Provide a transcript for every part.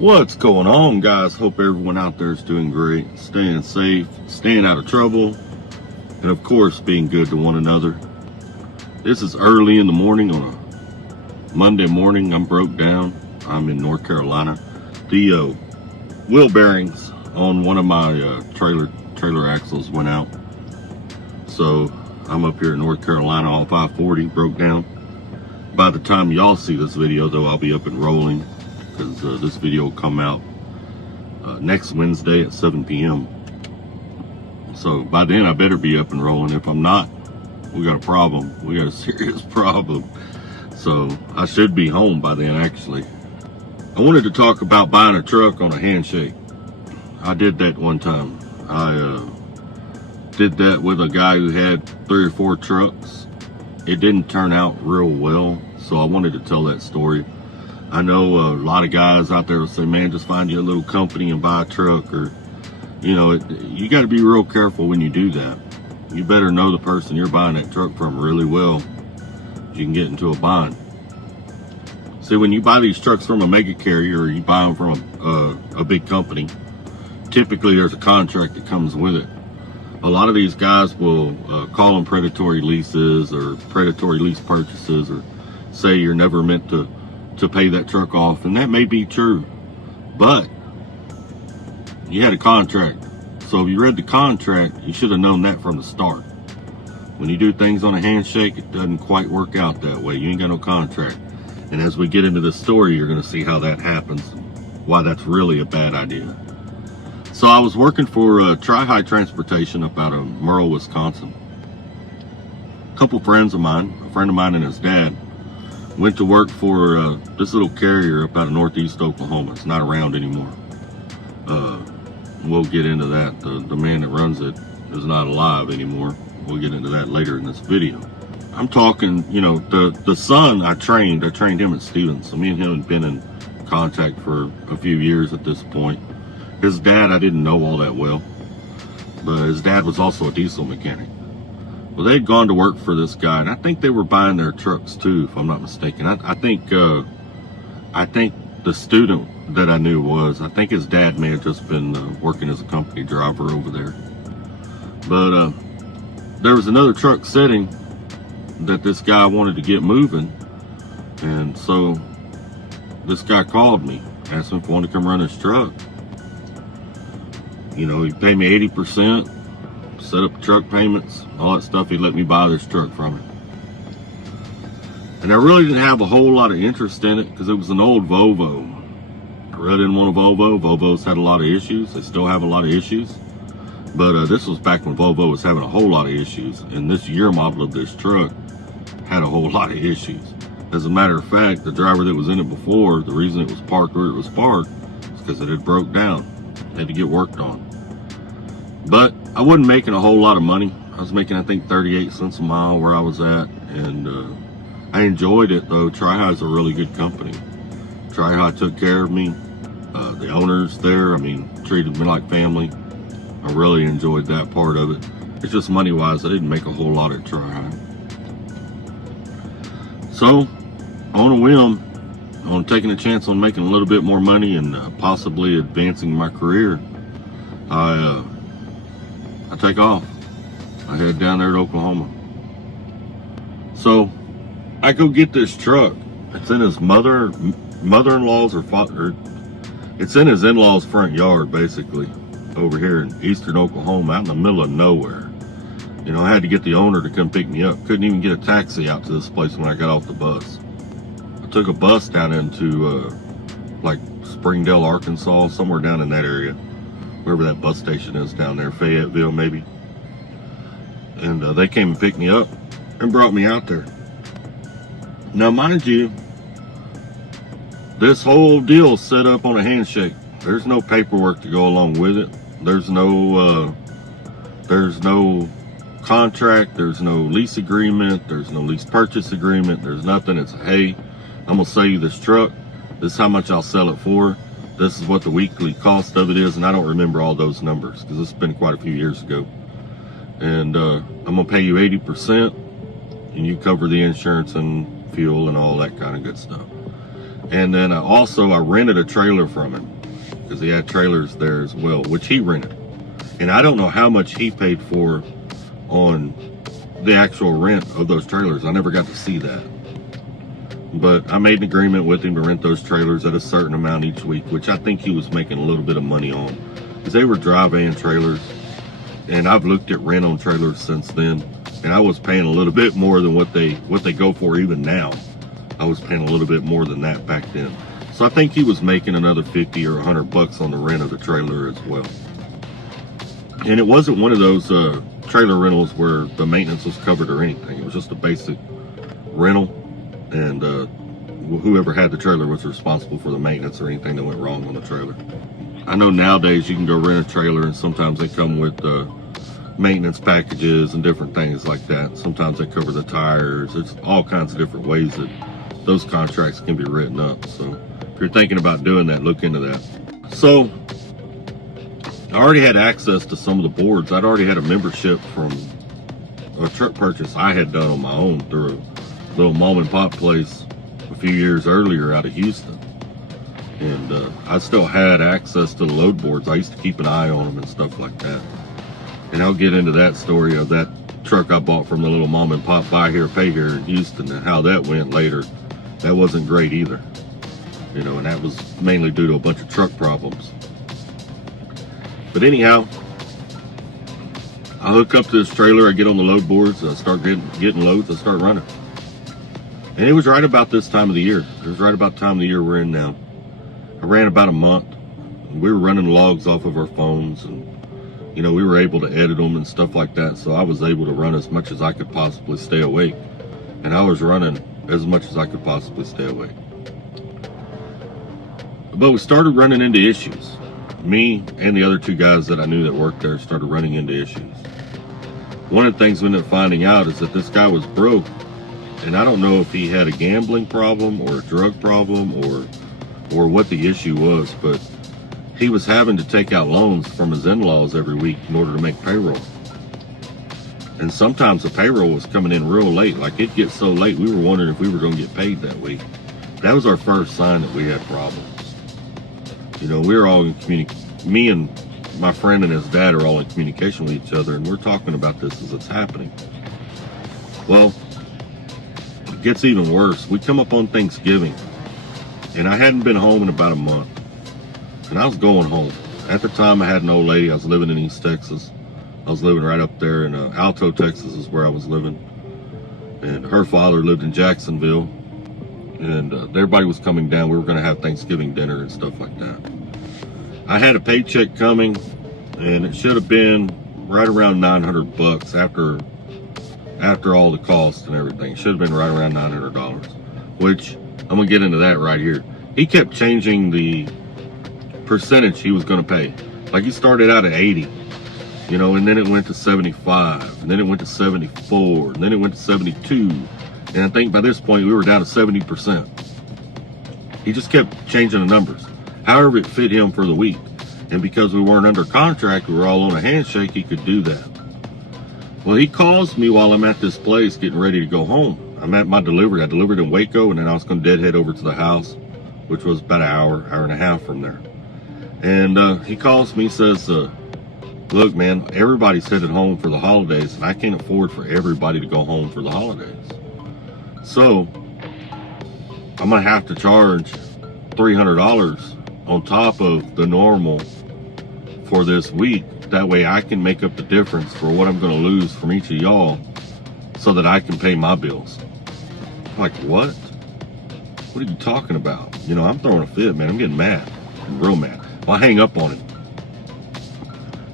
What's going on, guys? Hope everyone out there is doing great, staying safe, staying out of trouble, and of course being good to one another. This is early in the morning on a Monday morning. I'm broke down. I'm in North Carolina. The wheel bearings on one of my trailer axles went out, so I'm up here in North Carolina on 540, broke down. By the time y'all see this video, though, I'll be up and rolling, because this video will come out next Wednesday at 7 p.m. So by then I better be up and rolling. If I'm not, we got a problem. We got a serious problem. So I should be home by then, actually. I wanted to talk about buying a truck on a Handshake. I did that one time. I did that with a guy who had 3 or 4 trucks. It didn't turn out real well, so I wanted to tell that story. I know a lot of guys out there will say, man, just find you a little company and buy a truck, or, you know, you got to be real careful when you do that. You better know the person you're buying that truck from really well. You can get into a bind. See, when you buy these trucks from a mega carrier, or you buy them from a big company, typically there's a contract that comes with it. A lot of these guys will call them predatory leases or predatory lease purchases, or say you're never meant to pay that truck off, and that may be true, but you had a contract. So if you read the contract, you should have known that from the start. When you do things on a Handshake, it doesn't quite work out that way. You ain't got no contract. And as we get into this story, you're going to see how that happens, why that's really a bad idea. So I was working for Tri-High Transportation up out of Merle, Wisconsin. A couple friends of mine, a friend of mine and his dad, went to work for this little carrier up out of northeast Oklahoma. It's not around anymore. We'll get into that. The man that runs it is not alive anymore. We'll get into that later in this video. I'm talking, you know, the son I trained him at Stevens. So me and him had been in contact for a few years at this point. His dad I didn't know all that well, but his dad was also a diesel mechanic. Well, they'd gone to work for this guy, and I think they were buying their trucks too, if I'm not mistaken. I think the student that I knew I think his dad may have just been working as a company driver over there. But there was another truck sitting that this guy wanted to get moving, and so this guy called me, asked me if I wanted to come run his truck. You know, he'd pay me 80%. Set up truck payments, all that stuff. He let me buy this truck from him. And I really didn't have a whole lot of interest in it because it was an old Volvo. I really didn't want a Volvo. Volvos had a lot of issues. They still have a lot of issues. But this was back when Volvo was having a whole lot of issues. And this year model of this truck had a whole lot of issues. As a matter of fact, the driver that was in it before, the reason it was parked where it was parked was because it had broke down. It had to get worked on. But I wasn't making a whole lot of money. I was making, I think, 38 cents a mile where I was at. And I enjoyed it, though. Tri-High is a really good company. Tri-High took care of me. The owners there, I mean, treated me like family. I really enjoyed that part of it. It's just money-wise, I didn't make a whole lot at Tri-High. So, on a whim, on taking a chance on making a little bit more money and possibly advancing my career, I take off. I head down there to Oklahoma. So I go get this truck. It's in his mother-in-law's or father. It's in his in-law's front yard, basically, over here in eastern Oklahoma, out in the middle of nowhere. You know, I had to get the owner to come pick me up. Couldn't even get a taxi out to this place when I got off the bus. I took a bus down into like Springdale, Arkansas, somewhere down in that area. Wherever that bus station is down there, Fayetteville maybe. And they came and picked me up and brought me out there. Now, mind you, this whole deal is set up on a Handshake. There's no paperwork to go along with it. There's no contract. There's no lease agreement. There's no lease purchase agreement. There's nothing. It's, hey, I'm gonna sell you this truck. This is how much I'll sell it for. This is what the weekly cost of it is, and I don't remember all those numbers because it's been quite a few years ago. And I'm gonna pay you 80%, and you cover the insurance and fuel and all that kind of good stuff. And then I rented a trailer from him because he had trailers there as well, which he rented. And I don't know how much he paid for on the actual rent of those trailers. I never got to see that. But I made an agreement with him to rent those trailers at a certain amount each week, which I think he was making a little bit of money on, because they were dry van trailers. And I've looked at rent on trailers since then, and I was paying a little bit more than what they go for even now. I was paying a little bit more than that back then. So I think he was making another 50 or 100 bucks on the rent of the trailer as well. And it wasn't one of those trailer rentals where the maintenance was covered or anything. It was just a basic rental, and whoever had the trailer was responsible for the maintenance or anything that went wrong on the trailer. I know nowadays you can go rent a trailer and sometimes they come with maintenance packages and different things like that. Sometimes they cover the tires. There's all kinds of different ways that those contracts can be written up. So if you're thinking about doing that, look into that. So I already had access to some of the boards. I'd already had a membership from a truck purchase I had done on my own through a little mom and pop place a few years earlier out of Houston. And I still had access to the load boards. I used to keep an eye on them and stuff like that. And I'll get into that story of that truck I bought from the little mom and pop buy here, pay here in Houston, and how that went later. That wasn't great either. You know, and that was mainly due to a bunch of truck problems. But anyhow, I hook up to this trailer, I get on the load boards, I start getting loads, I start running. And it was right about this time of the year. It was right about the time of the year we're in now. I ran about a month. We were running logs off of our phones, and you know, we were able to edit them and stuff like that. So I was able to run as much as I could possibly stay awake. And I was running as much as I could possibly stay awake. But we started running into issues. Me and the other two guys that I knew that worked there started running into issues. One of the things we ended up finding out is that this guy was broke. And I don't know if he had a gambling problem or a drug problem or what the issue was, but he was having to take out loans from his in-laws every week in order to make payroll. And sometimes the payroll was coming in real late. Like, it'd get so late, we were wondering if we were going to get paid that week. That was our first sign that we had problems. You know, we were all in communication. Me and my friend and his dad are all in communication with each other, and we're talking about this as it's happening. Well, it gets even worse. We come up on Thanksgiving, and I hadn't been home in about a month. And I was going home. At the time, I had an old lady. I was living in East Texas. I was living right up there in Alto, Texas is where I was living. And her father lived in Jacksonville. And everybody was coming down. We were going to have Thanksgiving dinner and stuff like that. I had a paycheck coming, and it should have been right around 900 bucks after all the costs and everything. It should have been right around $900, which I'm going to get into that right here. He kept changing the percentage he was going to pay. Like, he started out at 80, you know, and then it went to 75, and then it went to 74, and then it went to 72, and I think by this point we were down to 70%. He just kept changing the numbers, however it fit him for the week. And because we weren't under contract, we were all on a handshake, he could do that. Well, he calls me while I'm at this place getting ready to go home. I'm at my delivery. I delivered in Waco, and then I was going to deadhead over to the house, which was about an hour and a half from there. And he calls me, says, look, man, everybody's headed home for the holidays, and I can't afford for everybody to go home for the holidays. So I'm going to have to charge $300 on top of the normal for this week. That way I can make up the difference for what I'm going to lose from each of y'all so that I can pay my bills. I'm like, what? What are you talking about? You know, I'm throwing a fit, man. I'm getting mad. I'm real mad. Well, I hang up on him.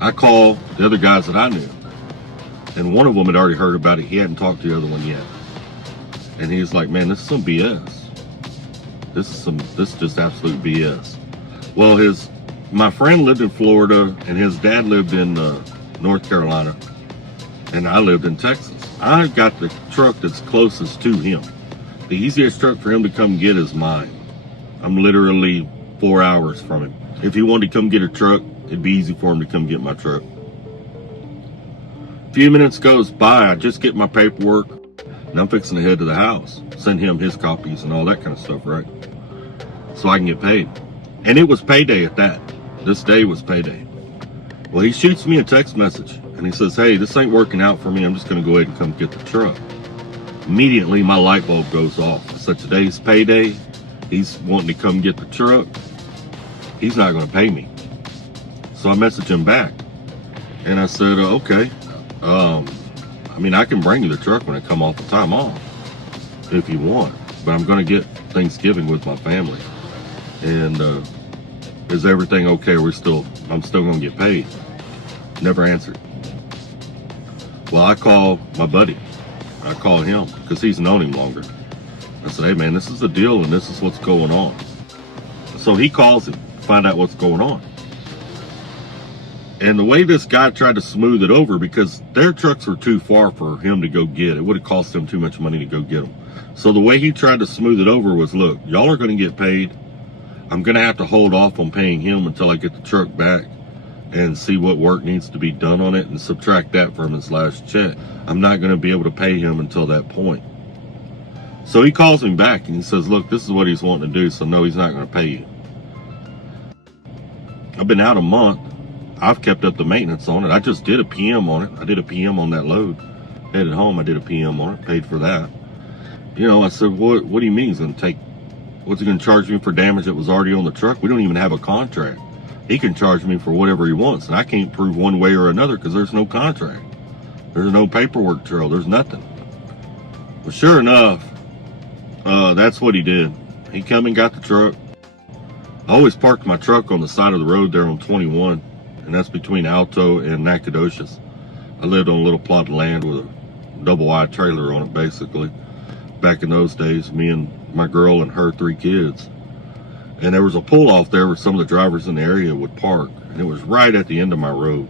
I call the other guys that I knew, and one of them had already heard about it. He hadn't talked to the other one yet. And he's like, man, this is some BS. This is just absolute BS. Well, my friend lived in Florida, and his dad lived in North Carolina, and I lived in Texas. I got the truck that's closest to him. The easiest truck for him to come get is mine. I'm literally 4 hours from him. If he wanted to come get a truck, it'd be easy for him to come get my truck. A few minutes goes by, I just get my paperwork, and I'm fixing to head to the house. Send him his copies and all that kind of stuff, right? so I can get paid. And it was payday at that. This day was payday. Well, he shoots me a text message and he says, hey, this ain't working out for me. I'm just going to go ahead and come get the truck. Immediately, my light bulb goes off. So today's payday. He's wanting to come get the truck. He's not going to pay me. So I messaged him back. And I said, okay. I mean, I can bring you the truck when I come off the time off if you want. But I'm going to get Thanksgiving with my family. And is everything okay? I'm still going to get paid. Never answered. Well, I call my buddy. I call him because he's known him longer. I said, hey man, this is the deal and this is what's going on. So he calls him, find out what's going on. And the way this guy tried to smooth it over, because their trucks were too far for him to go get. It would have cost him too much money to go get them. So the way he tried to smooth it over was, look, y'all are going to get paid. I'm going to have to hold off on paying him until I get the truck back and see what work needs to be done on it and subtract that from his last check. I'm not going to be able to pay him until that point. So he calls me back and he says, look, this is what he's wanting to do. So no, he's not going to pay you. I've been out a month. I've kept up the maintenance on it. I just did a PM on it. I did a PM on that load. Headed home, I did a PM on it, paid for that. You know, I said, what do you mean he's going to take, what's he going to charge me for damage that was already on the truck? We don't even have a contract. He can charge me for whatever he wants, and I can't prove one way or another because there's no contract. There's no paperwork trail. There's nothing. Well, sure enough, that's what he did. He come and got the truck. I always parked my truck on the side of the road there on 21, and that's between Alto and Nacogdoches. I lived on a little plot of land with a double-wide trailer on it, basically. Back in those days, me and my girl and her 3 kids. And there was a pull-off there where some of the drivers in the area would park. And it was right at the end of my road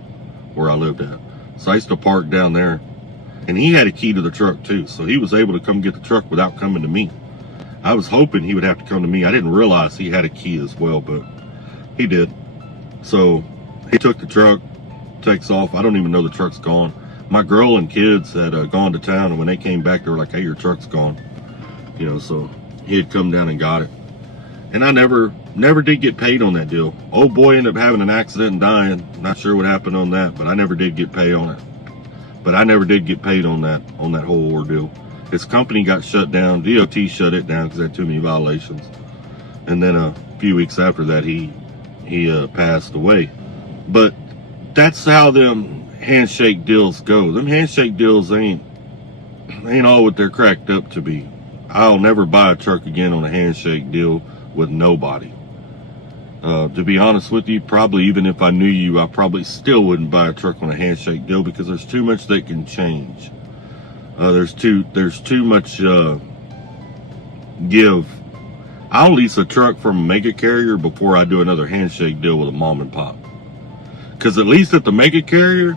where I lived at. So I used to park down there. And he had a key to the truck too. So he was able to come get the truck without coming to me. I was hoping he would have to come to me. I didn't realize he had a key as well, but he did. So he took the truck, takes off. I don't even know the truck's gone. My girl and kids had gone to town, and when they came back, they were like, hey, your truck's gone. You know, so he had come down and got it. And I never did get paid on that deal. Old boy ended up having an accident and dying. Not sure what happened on that, but I never did get paid on it. But I never did get paid on that whole ordeal. His company got shut down. DOT shut it down because they had too many violations. And then a few weeks after that, he passed away. But that's how them handshake deals go. Them handshake deals ain't all what they're cracked up to be. I'll never buy a truck again on a handshake deal with nobody. To be honest with you, probably even if I knew you, I probably still wouldn't buy a truck on a handshake deal because there's too much that can change. There's too much give. I'll lease a truck from a mega carrier before I do another handshake deal with a mom and pop. Because at least at the mega carrier,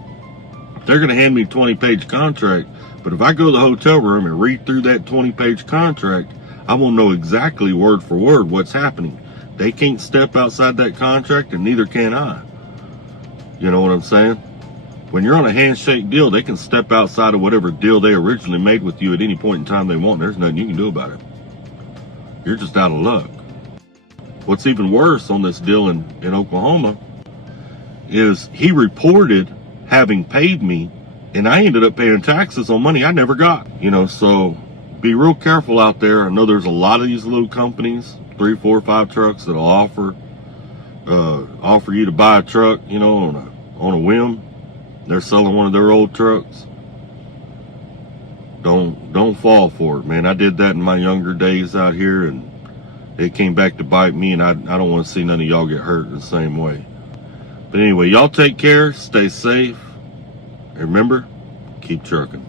they're going to hand me a 20-page contract. But if I go to the hotel room and read through that 20-page contract, I will know exactly word for word what's happening. They can't step outside that contract, and neither can I. You know what I'm saying? When you're on a handshake deal, they can step outside of whatever deal they originally made with you at any point in time they want. There's nothing you can do about it. You're just out of luck. What's even worse on this deal in Oklahoma is he reported having paid me, and I ended up paying taxes on money I never got. You know, so be real careful out there. I know there's a lot of these little companies, 3, 4, 5 trucks that'll offer you to buy a truck, you know, on a whim. They're selling one of their old trucks. Don't fall for it, man. I did that in my younger days out here, and it came back to bite me, and I don't want to see none of y'all get hurt the same way. But anyway, y'all take care, stay safe, and remember, keep trucking.